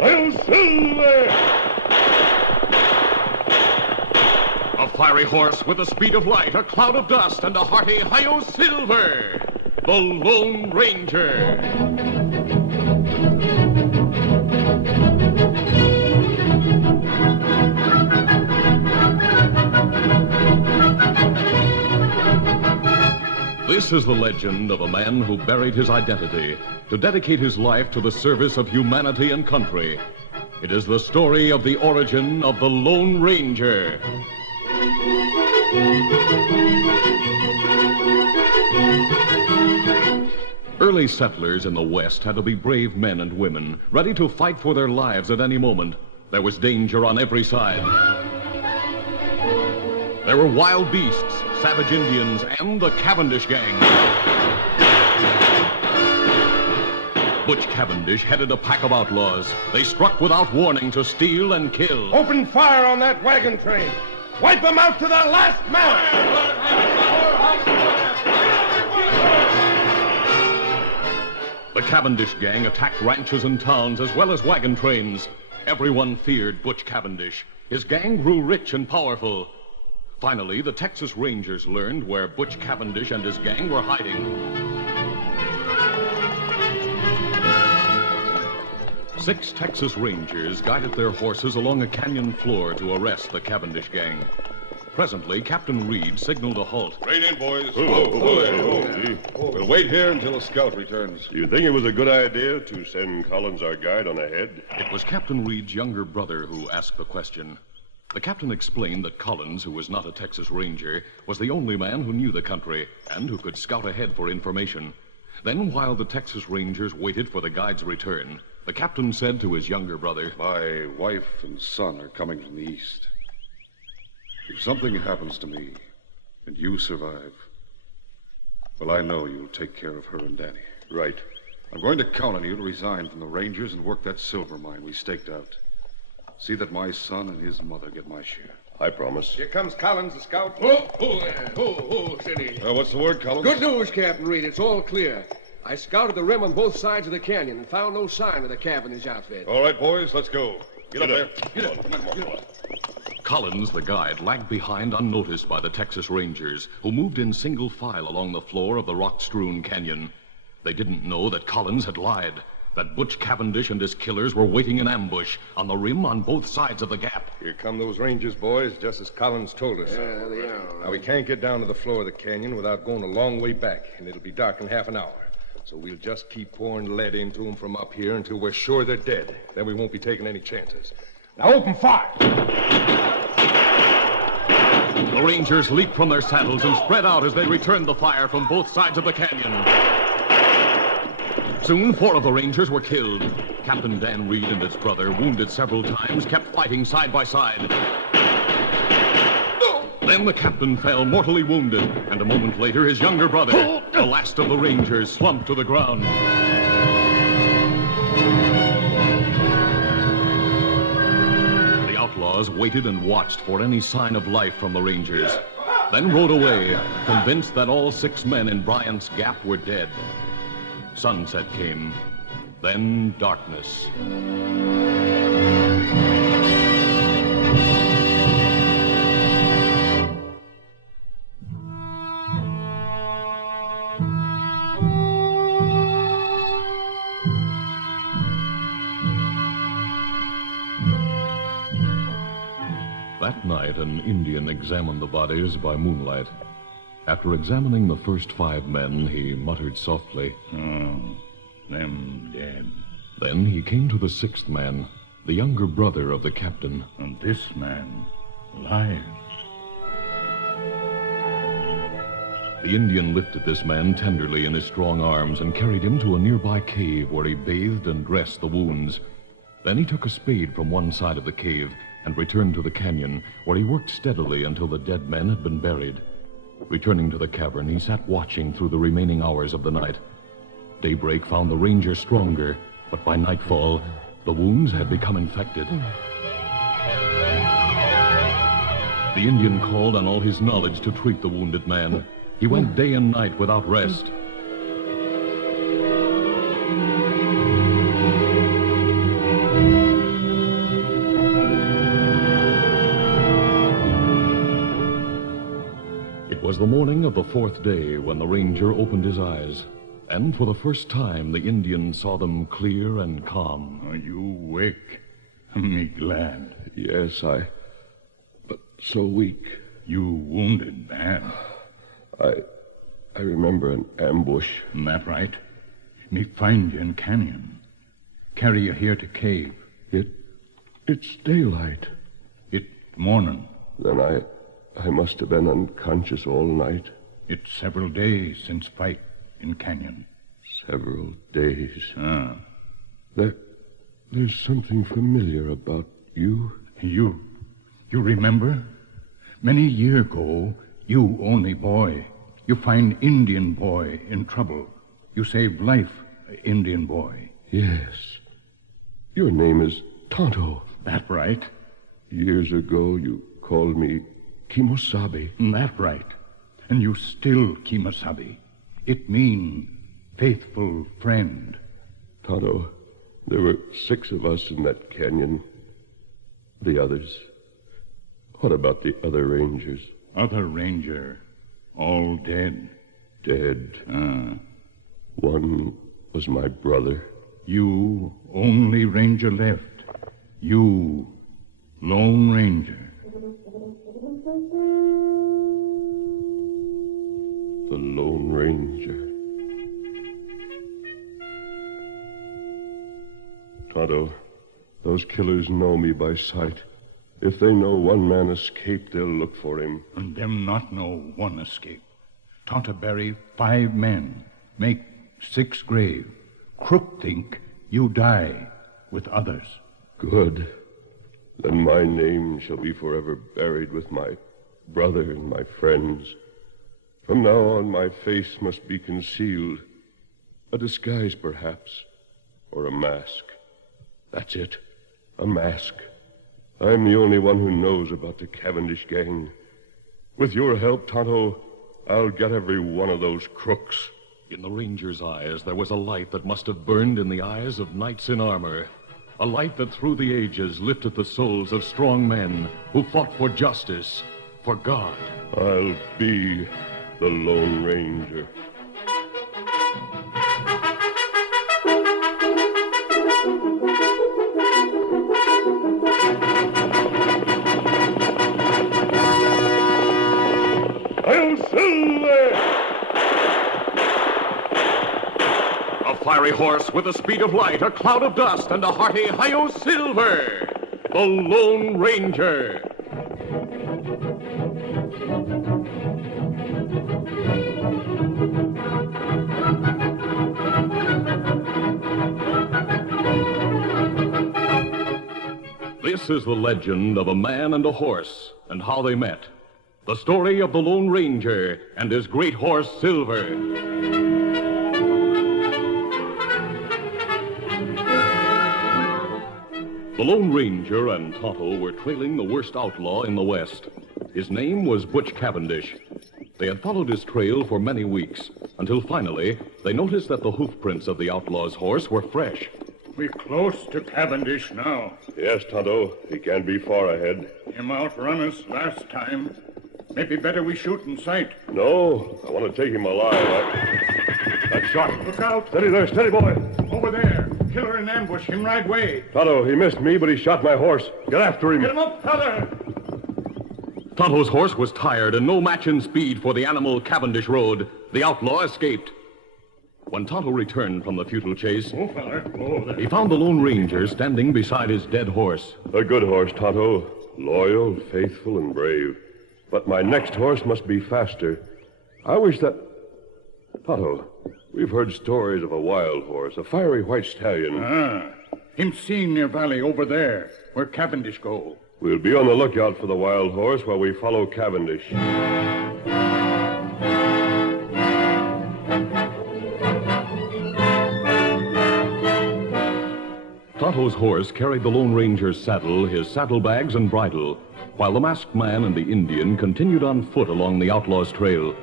I'll silver! A fiery horse with the speed of light, a cloud of dust, and a hearty hi-yo silver! The Lone Ranger! This is the legend of a man who buried his identity to dedicate his life to the service of humanity and country. It is the story of the origin of the Lone Ranger. Early settlers in the West had to be brave men and women, ready to fight for their lives at any moment. There was danger on every side. There were wild beasts, savage Indians, and the Cavendish gang. Butch Cavendish headed a pack of outlaws. They struck without warning to steal and kill. Open fire on that wagon train. Wipe them out to the last man. The Cavendish gang attacked ranches and towns as well as wagon trains. Everyone feared Butch Cavendish. His gang grew rich and powerful. Finally, the Texas Rangers learned where Butch Cavendish and his gang were hiding. 6 Texas Rangers guided their horses along a canyon floor to arrest the Cavendish gang. Presently, Captain Reed signaled a halt. Rein in, boys. We'll wait here until a scout returns. Do you think it was a good idea to send Collins, our guide, on ahead? It was Captain Reed's younger brother who asked the question. The captain explained that Collins, who was not a Texas Ranger, was the only man who knew the country and who could scout ahead for information. Then, while the Texas Rangers waited for the guide's return, the captain said to his younger brother, My wife and son are coming from the east. If something happens to me and you survive, well, I know you'll take care of her and Danny. Right. I'm going to count on you to resign from the Rangers and work that silver mine we staked out. See that my son and his mother get my share. I promise. Here comes Collins, the scout. Steady. What's the word, Collins? Good news, Captain Reed. It's all clear. I scouted the rim on both sides of the canyon and found no sign of the Cavendish outfit. All right, boys, let's go. Get up there. Get up. Come on. Collins, the guide, lagged behind unnoticed by the Texas Rangers, who moved in single file along the floor of the rock-strewn canyon. They didn't know that Collins had lied, that Butch Cavendish and his killers were waiting in ambush on the rim on both sides of the gap. Here come those Rangers, boys, just as Collins told us. Yeah, there they are. Now, we can't get down to the floor of the canyon without going a long way back, and it'll be dark in half an hour. So we'll just keep pouring lead into them from up here until we're sure they're dead. Then we won't be taking any chances. Now open fire! The Rangers leaped from their saddles and spread out as they returned the fire from both sides of the canyon. Soon, 4 of the Rangers were killed. Captain Dan Reed and his brother, wounded several times, kept fighting side by side. Then the captain fell mortally wounded, and a moment later, his younger brother, the last of the Rangers, slumped to the ground. The outlaws waited and watched for any sign of life from the Rangers, then rode away, convinced that all 6 men in Bryant's Gap were dead. Sunset came, then darkness. That night, an Indian examined the bodies by moonlight. After examining the first 5 men, he muttered softly, Them dead. Then he came to the 6th man, the younger brother of the captain. And this man, alive. The Indian lifted this man tenderly in his strong arms and carried him to a nearby cave where he bathed and dressed the wounds. Then he took a spade from one side of the cave and returned to the canyon, where he worked steadily until the dead men had been buried. Returning to the cavern, he sat watching through the remaining hours of the night. Daybreak found the Ranger stronger, but by nightfall, the wounds had become infected. The Indian called on all his knowledge to treat the wounded man. He went day and night without rest. was the morning of the 4th day when the ranger opened his eyes. And for the first time, the Indian saw them clear and calm. Are you awake? Me glad. Yes, but so weak. You wounded bad. I remember an ambush. That right? Me find you in canyon. Carry you here to cave. It's daylight. It morning. Then I must have been unconscious all night. It's several days since fight in canyon. Several days. There's something familiar about you. You remember? Many year ago, you only boy. You find Indian boy in trouble. You save life, Indian boy. Yes. Your name is Tonto. That right? Years ago, you called me Kimosabe. That right. And you still Kimosabe. It mean faithful friend. Tonto, there were 6 of us in that canyon. The others. What about the other rangers? Other ranger, all dead. Dead. One was my brother. You only ranger left. You, Lone Ranger. The Lone Ranger. Tonto, those killers know me by sight. If they know one man escaped, they'll look for him. And them not know one escape. Tonto bury 5 men, make 6 grave. Crook think you die with others. Good. Then my name shall be forever buried with my brother and my friends. From now on, my face must be concealed. A disguise, perhaps, or a mask. That's it, a mask. I'm the only one who knows about the Cavendish gang. With your help, Tonto, I'll get every one of those crooks. In the ranger's eyes, there was a light that must have burned in the eyes of knights in armor. A light that through the ages lifted the souls of strong men who fought for justice, for God. I'll be the Lone Ranger. I'll silver! A fiery horse with the speed of light, a cloud of dust, and a hearty hi-yo silver. The Lone Ranger. This is the legend of a man and a horse, and how they met. The story of the Lone Ranger and his great horse, Silver. The Lone Ranger and Tonto were trailing the worst outlaw in the West. His name was Butch Cavendish. They had followed his trail for many weeks, until finally they noticed that the hoofprints of the outlaw's horse were fresh. We're close to Cavendish now. Yes, Tonto. He can't be far ahead. Him outrun us last time. Maybe better we shoot in sight. No, I want to take him alive. That shot. Look out. Steady there, steady, boy. Over there. Killer in ambush. Him right way. Tonto, he missed me, but he shot my horse. Get after him. Get him up, fella. Tonto's horse was tired and no match in speed for the animal Cavendish rode. The outlaw escaped. When Tonto returned from the futile chase, Oh, fella. Oh, there. he found the Lone Ranger standing beside his dead horse. A good horse, Tonto. Loyal, faithful, and brave. But my next horse must be faster. I wish that... Tonto, we've heard stories of a wild horse, a fiery white stallion. Him seen near valley over there, where Cavendish go. We'll be on the lookout for the wild horse while we follow Cavendish. Tonto's horse carried the Lone Ranger's saddle, his saddlebags, and bridle, while the masked man and the Indian continued on foot along the outlaw's trail.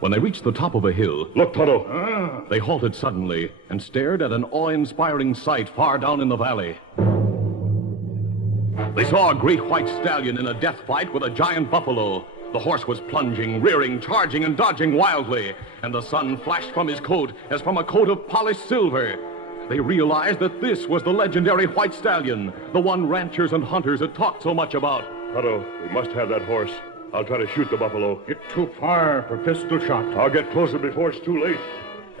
When they reached the top of a hill, Look, Tonto. they halted suddenly and stared at an awe-inspiring sight far down in the valley. They saw a great white stallion in a death fight with a giant buffalo. The horse was plunging, rearing, charging, and dodging wildly, and the sun flashed from his coat as from a coat of polished silver. They realized that this was the legendary white stallion, the one ranchers and hunters had talked so much about. Tonto, we must have that horse. I'll try to shoot the buffalo. It's too far for pistol shot. I'll get closer before it's too late.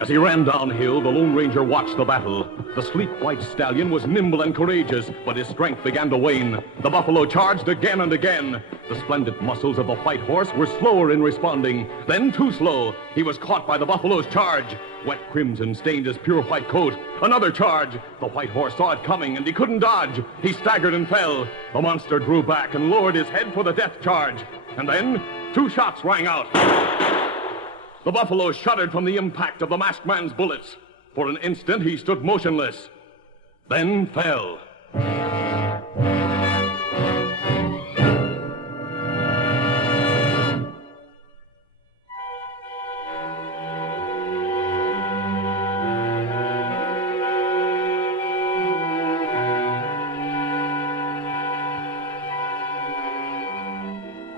As he ran downhill, the Lone Ranger watched the battle. The sleek white stallion was nimble and courageous, but his strength began to wane. The buffalo charged again and again. The splendid muscles of the white horse were slower in responding, then too slow. He was caught by the buffalo's charge. Wet crimson stained his pure white coat. Another charge. The white horse saw it coming, and he couldn't dodge. He staggered and fell. The monster drew back and lowered his head for the death charge. And then 2 shots rang out. The buffalo shuddered from the impact of the masked man's bullets. For an instant, he stood motionless, then fell.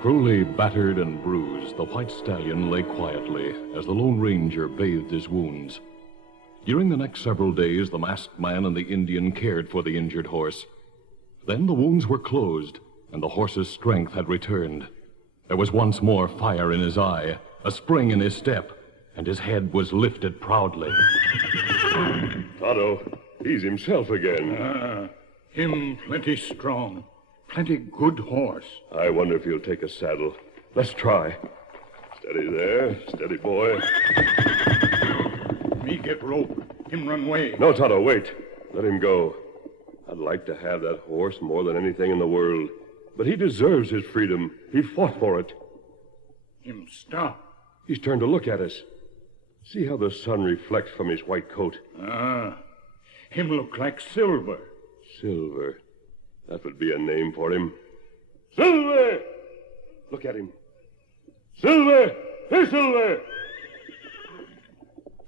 Cruelly battered and bruised, the white stallion lay quietly as the Lone Ranger bathed his wounds. During the next several days, the masked man and the Indian cared for the injured horse. Then the wounds were closed, and the horse's strength had returned. There was once more fire in his eye, a spring in his step, and his head was lifted proudly. Tonto, he's himself again. Him plenty strong. Plenty good horse. I wonder if he'll take a saddle. Let's try. Steady there. Steady, boy. Me get rope. Him run away. No, Tonto, wait. Let him go. I'd like to have that horse more than anything in the world. But he deserves his freedom. He fought for it. Him stop. He's turned to look at us. See how the sun reflects from his white coat. Him look like Silver. Silver. That would be a name for him. Silver! Look at him. Silver! Hey, Silver!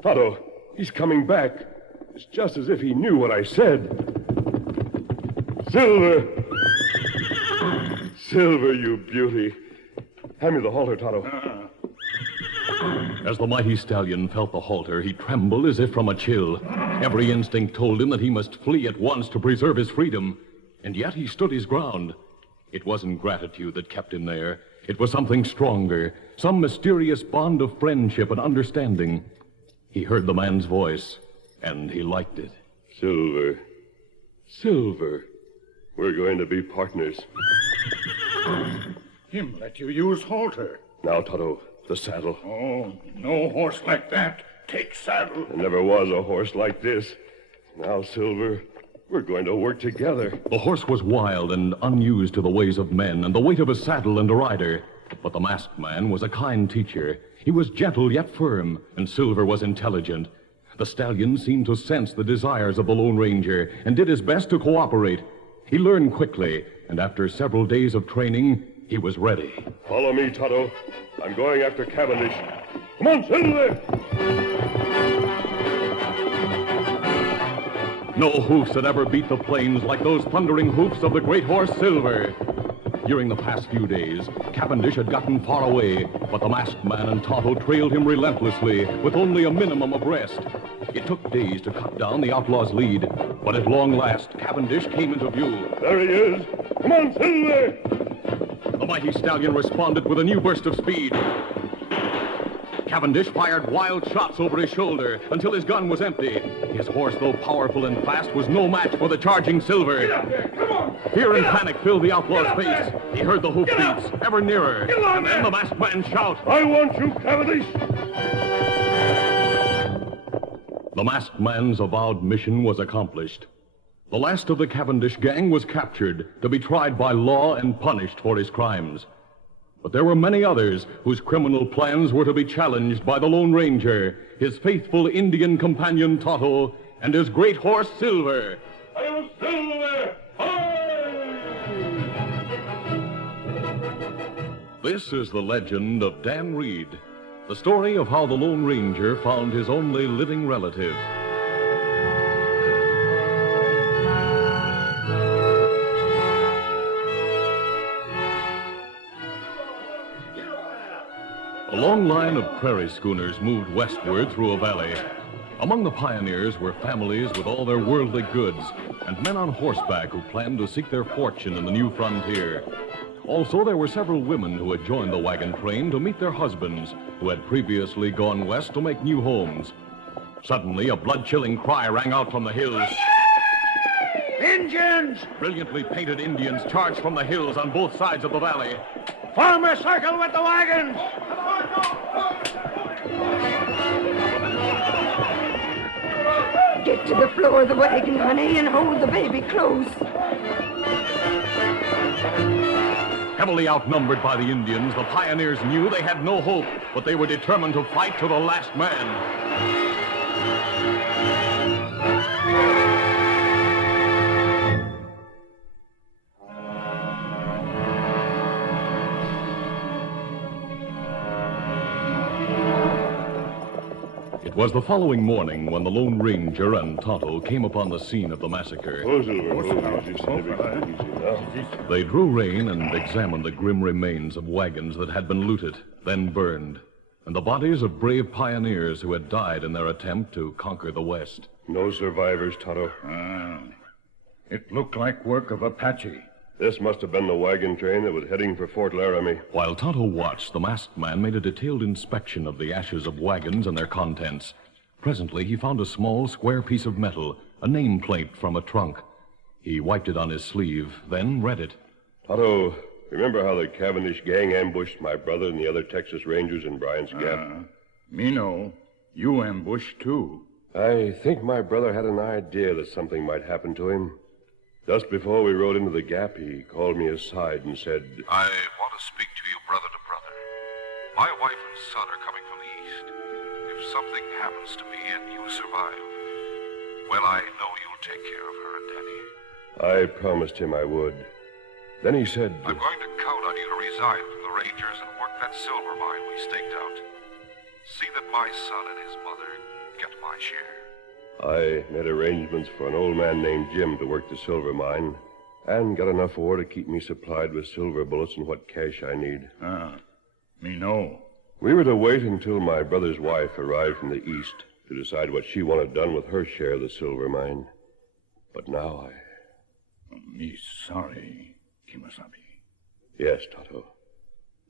Tonto, he's coming back. It's just as if he knew what I said. Silver! Silver, you beauty. Hand me the halter, Tonto. As the mighty stallion felt the halter, he trembled as if from a chill. Every instinct told him that he must flee at once to preserve his freedom. And yet he stood his ground. It wasn't gratitude that kept him there. It was something stronger, some mysterious bond of friendship and understanding. He heard the man's voice, and he liked it. Silver. Silver. We're going to be partners. Him let you use halter. Now, Tonto, the saddle. Oh, no horse like that. Take saddle. There never was a horse like this. Now, Silver, we're going to work together. The horse was wild and unused to the ways of men and the weight of a saddle and a rider. But the masked man was a kind teacher. He was gentle yet firm, and Silver was intelligent. The stallion seemed to sense the desires of the Lone Ranger and did his best to cooperate. He learned quickly, and after several days of training, he was ready. Follow me, Tonto. I'm going after Cavendish. Come on, Silver! No hoofs had ever beat the plains like those thundering hoofs of the great horse Silver. During the past few days, Cavendish had gotten far away, but the masked man and Tonto trailed him relentlessly with only a minimum of rest. It took days to cut down the outlaw's lead, but at long last, Cavendish came into view. There he is. Come on, Silver! The mighty stallion responded with a new burst of speed. Cavendish fired wild shots over his shoulder until his gun was empty. His horse, though powerful and fast, was no match for the charging Silver. Get up there, come on! Fear and panic filled the outlaw's face. He heard the hoofbeats ever nearer, and then the masked man shout, I want you, Cavendish! The masked man's avowed mission was accomplished. The last of the Cavendish gang was captured to be tried by law and punished for his crimes. But there were many others whose criminal plans were to be challenged by the Lone Ranger, his faithful Indian companion Tonto, and his great horse Silver. Hail, Silver! This is the legend of Dan Reed, the story of how the Lone Ranger found his only living relative. A long line of prairie schooners moved westward through a valley. Among the pioneers were families with all their worldly goods and men on horseback who planned to seek their fortune in the new frontier. Also, there were several women who had joined the wagon train to meet their husbands who had previously gone west to make new homes. Suddenly, a blood-chilling cry rang out from the hills. Indians! Brilliantly painted Indians charged from the hills on both sides of the valley. Form a circle with the wagons! Get to the floor of the wagon, honey, and hold the baby close. Heavily outnumbered by the Indians, the pioneers knew they had no hope, but they were determined to fight to the last man. It was the following morning when the Lone Ranger and Tonto came upon the scene of the massacre. They drew rein and examined the grim remains of wagons that had been looted, then burned, and the bodies of brave pioneers who had died in their attempt to conquer the West. No survivors, Tonto. It looked like work of Apache. This must have been the wagon train that was heading for Fort Laramie. While Tonto watched, the masked man made a detailed inspection of the ashes of wagons and their contents. Presently, he found a small, square piece of metal, a nameplate from a trunk. He wiped it on his sleeve, then read it. Tonto, remember how the Cavendish gang ambushed my brother and the other Texas Rangers in Bryant's Gap? Me know. You ambushed, too. I think my brother had an idea that something might happen to him. Just before we rode into the gap, he called me aside and said, I want to speak to you brother to brother. My wife and son are coming from the east. If something happens to me and you survive, well, I know you'll take care of her and Danny. I promised him I would. Then he said, I'm going to count on you to resign from the Rangers and work that silver mine we staked out. See that my son and his mother get my share. I made arrangements for an old man named Jim to work the silver mine and got enough ore to keep me supplied with silver bullets and what cash I need. Me know. We were to wait until my brother's wife arrived from the east to decide what she wanted done with her share of the silver mine. But now Me sorry, Kimasabi. Yes, Tonto.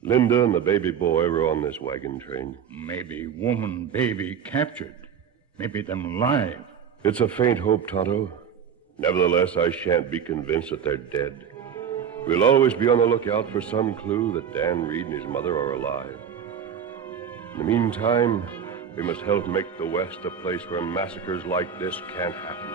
Linda and the baby boy were on this wagon train. Maybe woman, baby captured. Maybe them alive. It's a faint hope, Tonto. Nevertheless, I shan't be convinced that they're dead. We'll always be on the lookout for some clue that Dan Reed and his mother are alive. In the meantime, we must help make the West a place where massacres like this can't happen.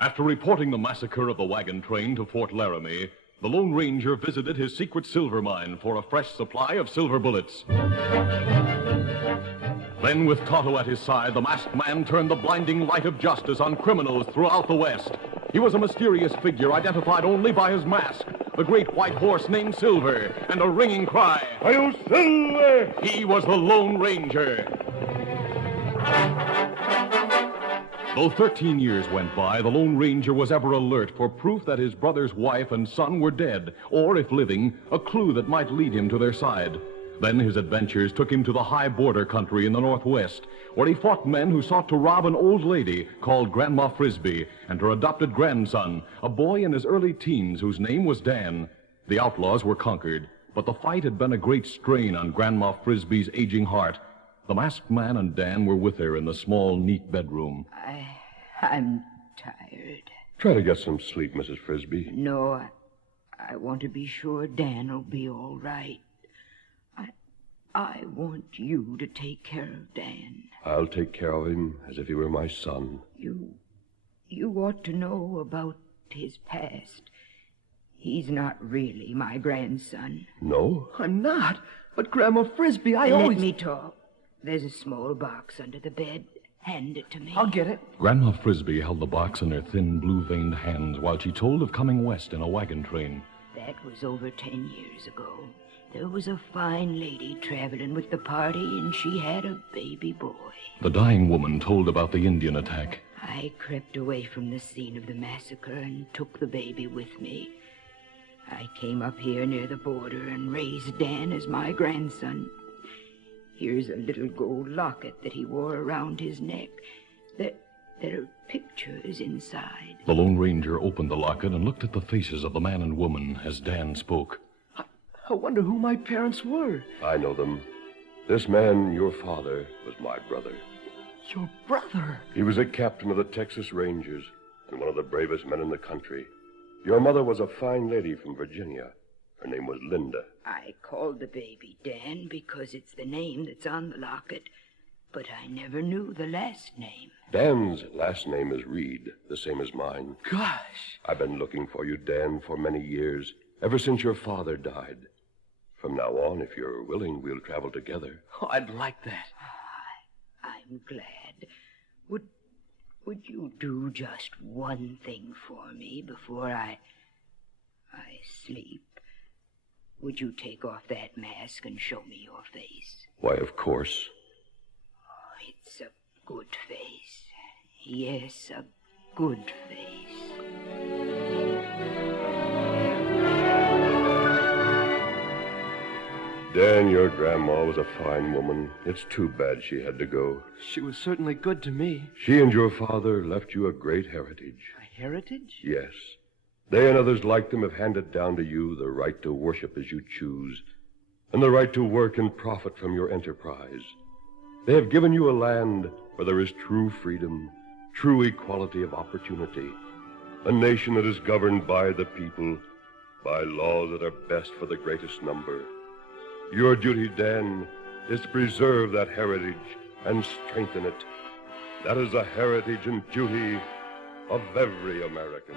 After reporting the massacre of the wagon train to Fort Laramie, the Lone Ranger visited his secret silver mine for a fresh supply of silver bullets. Then, with Tonto at his side, the masked man turned the blinding light of justice on criminals throughout the West. He was a mysterious figure identified only by his mask, the great white horse named Silver, and a ringing cry. Hi-yo, Silver! He was the Lone Ranger. Though 13 years went by, the Lone Ranger was ever alert for proof that his brother's wife and son were dead, or, if living, a clue that might lead him to their side. Then his adventures took him to the high border country in the Northwest, where he fought men who sought to rob an old lady called Grandma Frisbee and her adopted grandson, a boy in his early teens whose name was Dan. The outlaws were conquered, but the fight had been a great strain on Grandma Frisbee's aging heart. The masked man and Dan were with her in the small, neat bedroom. I'm tired. Try to get some sleep, Mrs. Frisbee. No, I want to be sure Dan'll be all right. I want you to take care of Dan. I'll take care of him as if he were my son. You ought to know about his past. He's not really my grandson. No? I'm not. But Grandma Frisbee, Let me talk. There's a small box under the bed. Hand it to me. I'll get it. Grandma Frisbee held the box in her thin, blue-veined hands while she told of coming west in a wagon train. That was over 10 years ago. There was a fine lady traveling with the party, and she had a baby boy. The dying woman told about the Indian attack. I crept away from the scene of the massacre and took the baby with me. I came up here near the border and raised Dan as my grandson. Here's a little gold locket that he wore around his neck. There are pictures inside. The Lone Ranger opened the locket and looked at the faces of the man and woman as Dan spoke. I wonder who my parents were. I know them. This man, your father, was my brother. Your brother? He was a captain of the Texas Rangers and one of the bravest men in the country. Your mother was a fine lady from Virginia. Her name was Linda. I called the baby Dan because it's the name that's on the locket, but I never knew the last name. Dan's last name is Reed, the same as mine. Gosh. I've been looking for you, Dan, for many years, ever since your father died. From now on, if you're willing, we'll travel together. Oh, I'd like that. I'm glad. Would you do just one thing for me before I sleep? Would you take off that mask and show me your face? Why, of course. Oh, it's a good face. Yes, a good face. Dan, your grandma was a fine woman. It's too bad she had to go. She was certainly good to me. She and your father left you a great heritage. A heritage? Yes. They and others like them have handed down to you the right to worship as you choose, and the right to work and profit from your enterprise. They have given you a land where there is true freedom, true equality of opportunity, a nation that is governed by the people, by laws that are best for the greatest number. Your duty, Dan, is to preserve that heritage and strengthen it. That is the heritage and duty of every American.